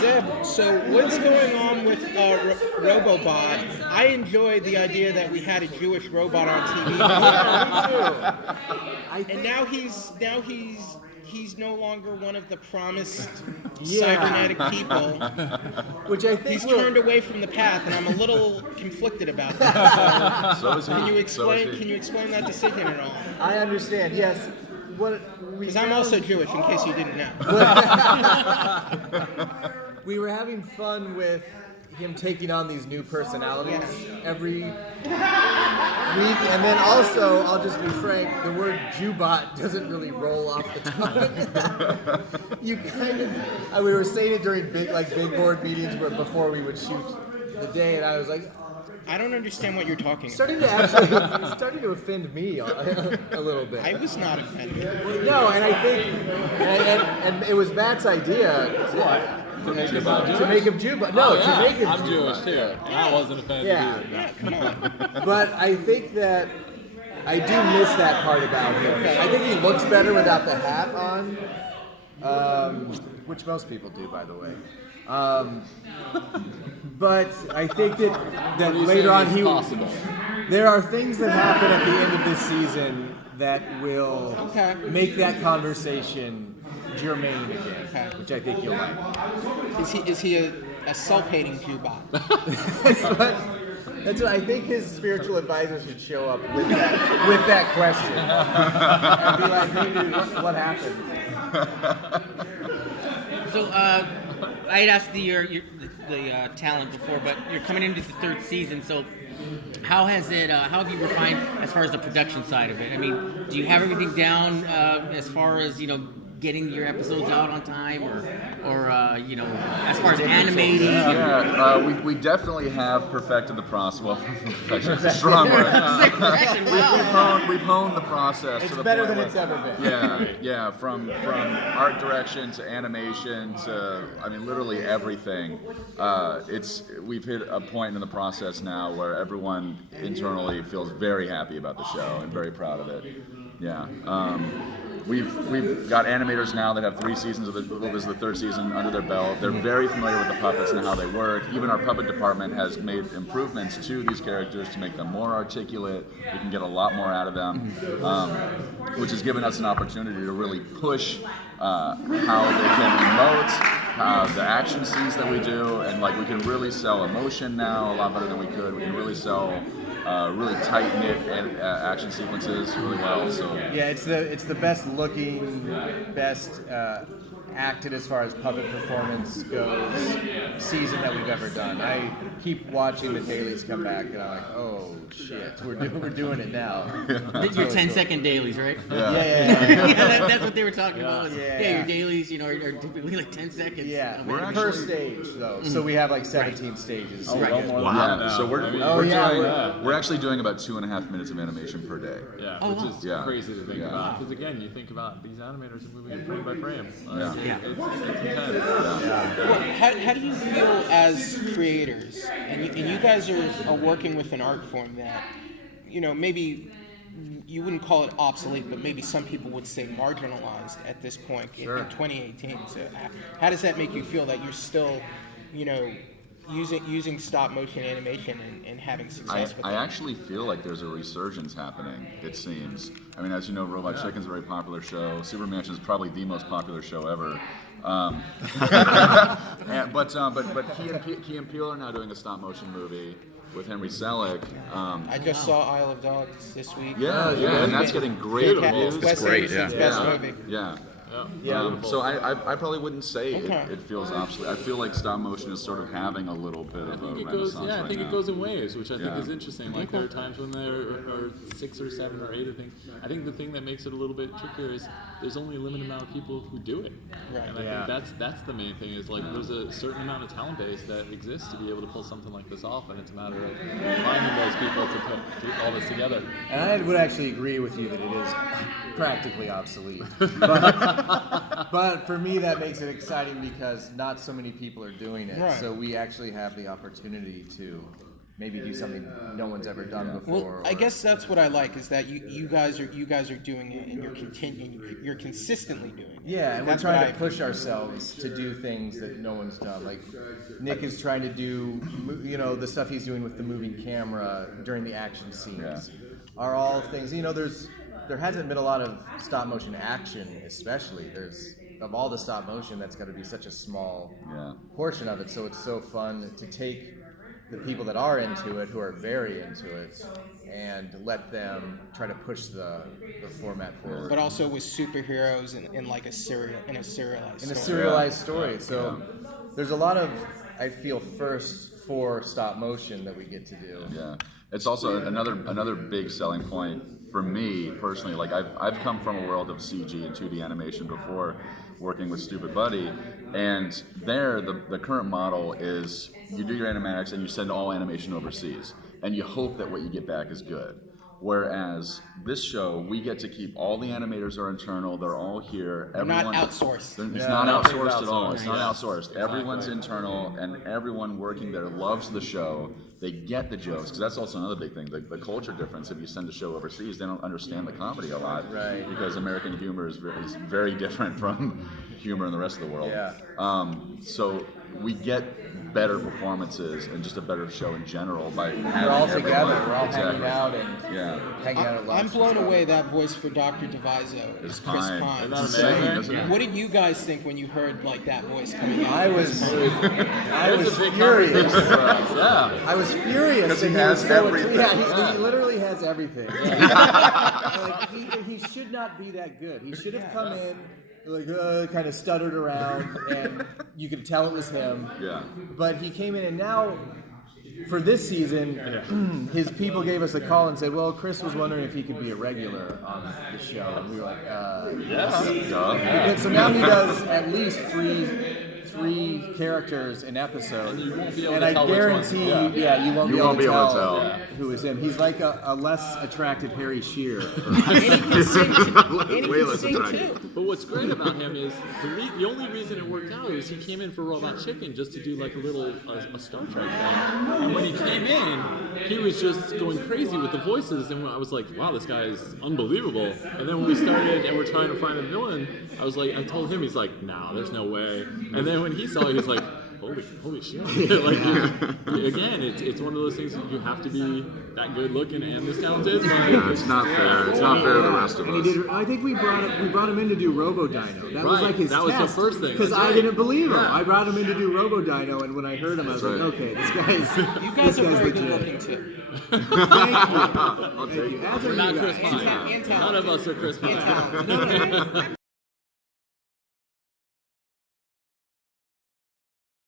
Zeb, so what's going on with Robobot? I enjoyed the idea that we had a Jewish robot on TV. And now he's no longer one of the promised cybernetic people. Which I think he's turned away from the path, and I'm a little conflicted about that. So is he. Can you explain that decision at all? I understand. Yes. Because I'm also Jewish, in case you didn't know. We were having fun with him taking on these new personalities every week, and then also, I'll just be frank, the word Jewbot doesn't really roll off the tongue. You kind of, we were saying it during big board meetings before we would shoot the day, and I was like, I don't understand what you're talking about. It's starting to offend me a little bit. I was not offended. No, and I think, and it was Matt's idea. To make him Jewish? To make him Jewish. No, to make him I'm Jewish too. And I wasn't offended either. Yeah, come on. But I think that I do miss that part about him. I think he looks better without the hat on, which most people do, by the way. But I think that later on there are things that happen at the end of this season that will make that conversation germane again, which I think you'll like. Is he a self-hating Jewbot? That's what I think his spiritual advisor should show up with that question and be like, "Hey, dude, what happened?" So I had asked the talent before, but you're coming into the third season, so how have you refined as far as the production side of it? I mean, do you have everything down as far as, getting your episodes out on time, or as far as animating? Yeah, we definitely have perfected the process. Well, perfection is a strong word. We've honed the process. It's to the better point than it's ever been. Yeah. From art direction to animation to, literally everything. We've hit a point in the process now where everyone internally feels very happy about the show and very proud of it. Yeah. We've got animators now that have 3 seasons this is the 3rd season under their belt. They're very familiar with the puppets and how they work. Even our puppet department has made improvements to these characters to make them more articulate. We can get a lot more out of them, which has given us an opportunity to really push how they can emote, the action scenes that we do, and we can really sell emotion now a lot better than we could. We can really sell really tight-knit action sequences really well. So yeah, it's the best looking, best acted as far as puppet performance goes season that we've ever done. I keep watching the dailies come back, and I'm like, oh shit, we're doing it now. Your 10-second dailies, right? Yeah. That's what they were talking about. Yeah, your dailies, are typically 10 seconds. Yeah, per stage though. So we have 17 stages. Oh, right. Wow. So we're actually doing about 2.5 minutes of animation per day. Yeah, which is crazy to think about. Because again, you think about these animators are moving frame by frame. It's intense. Well, how do you feel as creators, and you guys are working with an art form that, maybe you wouldn't call it obsolete, but maybe some people would say marginalized at this point in 2018. So how does that make you feel that you're still, using stop motion animation and having success with it? I actually feel like there's a resurgence happening, it seems. As you know, Robot Chicken's a very popular show. SuperMansion is probably the most popular show ever. But Key and Peele are now doing a stop motion movie with Henry Selick. I just saw Isle of Dogs this week. Yeah, and that's getting great reviews. It's great, best movie. Yeah. So I probably wouldn't say it feels obsolete. I feel like stop motion is sort of having a little bit of a renaissance I think right it now. goes in waves, which I think is interesting. There are times when there are 6 or 7 or 8 of things. I think the thing that makes it a little bit trickier is there's only a limited amount of people who do it. Right. And I think that's the main thing is there's a certain amount of talent base that exists to be able to pull something like this off, and it's a matter of finding those people to put all this together. And I would actually agree with you that it is practically obsolete. But for me, that makes it exciting because not so many people are doing it. Right. So we actually have the opportunity to maybe do something no one's ever done Well, before. I guess that's what I like is that you guys are doing it and you're consistently doing it. Yeah, and we're That's what trying I to push ourselves to do things that no one's done. Like Nick is trying to do, the stuff he's doing with the moving camera during the action scenes are all things. There hasn't been a lot of stop motion action, especially. Of all the stop motion, that's got to be such a small portion of it. So it's so fun to take the people that are into it, who are very into it, and let them try to push the format forward. But also with superheroes in like a serialized story. So there's a lot of, I feel, first for stop motion that we get to do. Yeah, it's also another big selling point for me personally. Like I've come from a world of CG and 2D animation before, working with Stupid Buddy, and there the current model is you do your animatics and you send all animation overseas, and you hope that what you get back is good. Whereas this show, we get to keep all the animators are internal. They're all here. Not outsourced. It's not outsourced at all. It's not outsourced. Everyone's internal, and everyone working there loves the show. They get the jokes, because that's also another big thing. The culture difference. If you send a show overseas, they don't understand the comedy a lot, right? Because American humor is very different from humor in the rest of the world. Yeah. So we get better performances and just a better show in general by having We're all everyone. together. We're all Exactly. hanging out and hanging out at lunch. I'm blown away that voice for Dr. Diviso is Chris Pine. Pine. It's insane, isn't it? What did you guys think when you heard like that voice coming out? I was That's a big furious. conversation for us. Yeah. I was furious. 'Cause he and has was so everything. He literally has everything. Like, he should not be that good. He should have come in, like, kind of stuttered around, and you could tell it was him. Yeah. But he came in, and now, for this season, his people gave us a call and said, well, Chris was wondering if he could be a regular on the show. And we were like, Duh. So now he does at least three characters an episode, you won't be able and to I tell which guarantee, one. you won't You be won't able to be able to tell tell. who is him. He's like a less attractive Harry Shearer. And he can sing, and he Way can less sing attractive. too. But what's great about him is the only reason it worked out is he came in for Robot Chicken just to do like a little a Star Trek thing. And when he came in, he was just going crazy with the voices, and I was like, wow, this guy is unbelievable. And then when we started and we're trying to find a villain, I told him, he's like, nah, there's no way. And then when he saw it, he was like, holy shit. Like, again, it's one of those things that you have to be that good looking and this talented. Yeah, it's not fair. It's not fair to the rest of And us. he did. I think we brought him in to do Robo Dino. That was Right, like his that was the test. first thing. Because That's I right. didn't believe him. Yeah. I brought him in to do Robo Dino, and when I heard him, I was That's like, right. okay, this guy's. You guys this are guy's very good legit. looking too. Thank you. I'll take it. As are Not you Chris guys. Pine. And None of us are Chris Pine. talented.